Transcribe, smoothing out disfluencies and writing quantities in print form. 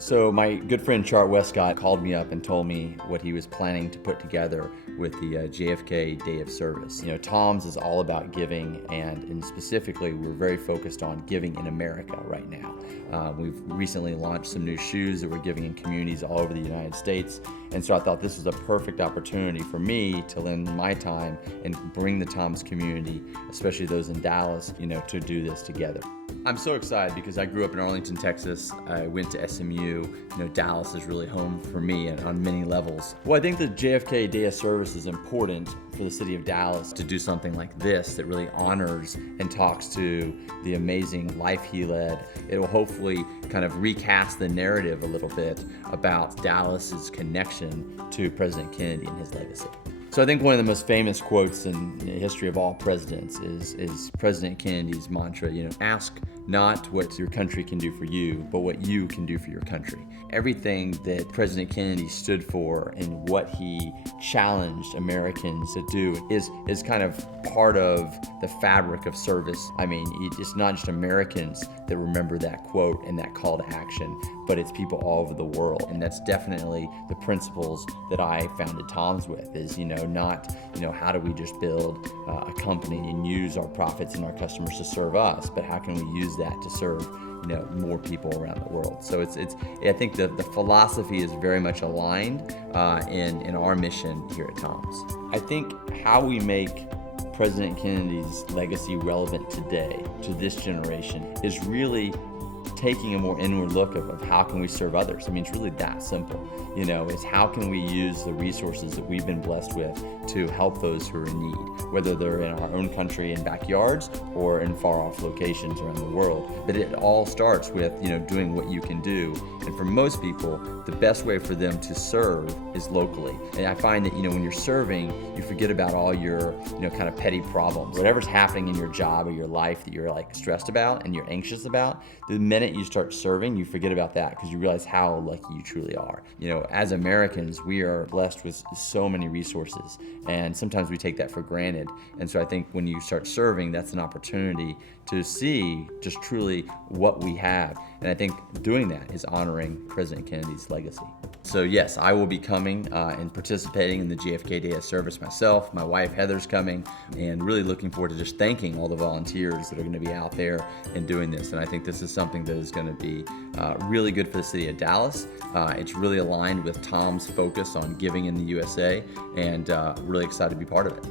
So my good friend Chart Westcott called me up and told me what he was planning to put together with the JFK Day of Service. You know, TOMS is all about giving, and specifically we're very focused on giving in America right now. We've recently launched some new shoes that we're giving in communities all over the United States, and so I thought this was a perfect opportunity for me to lend my time and bring the TOMS community, especially those in Dallas, to do this together. I'm so excited because I grew up in Arlington, Texas. I went to SMU. Dallas is really home for me on many levels. Well, I think the JFK Day of Service is important for the city of Dallas to do something like this that really honors and talks to the amazing life he led. It will hopefully kind of recast the narrative a little bit about Dallas's connection to President Kennedy and his legacy. So I think one of the most famous quotes in the history of all presidents is President Kennedy's mantra, ask not what your country can do for you, but what you can do for your country. Everything that President Kennedy stood for and what he challenged Americans to do is kind of part of the fabric of service. I mean, it's not just Americans that remember that quote and that call to action, but it's people all over the world. And that's definitely the principles that I founded TOMS with is, not, how do we just build a company and use our profits and our customers to serve us, but how can we use that to serve, more people around the world. So I think the philosophy is very much aligned in our mission here at TOMS. I think how we make President Kennedy's legacy relevant today to this generation is really taking a more inward look of how can we serve others. I mean, it's really that simple. It's how can we use the resources that we've been blessed with to help those who are in need, whether they're in our own country and backyards or in far off locations around the world. But it all starts with, doing what you can do. And for most people, the best way for them to serve is locally. And I find that, when you're serving, you forget about all your, kind of petty problems. Whatever's happening in your job or your life that you're like stressed about and you're anxious about, the minute you start serving, you forget about that because you realize how lucky you truly are. As Americans, we are blessed with so many resources, and sometimes we take that for granted. And so I think when you start serving, that's an opportunity to see just truly what we have. And I think doing that is honoring President Kennedy's legacy. So yes, I will be coming and participating in the JFK Day of Service myself. My wife Heather's coming, and really looking forward to just thanking all the volunteers that are going to be out there and doing this. And I think this is something that is going to be really good for the city of Dallas. It's really aligned with TOM's focus on giving in the USA, and really excited to be part of it.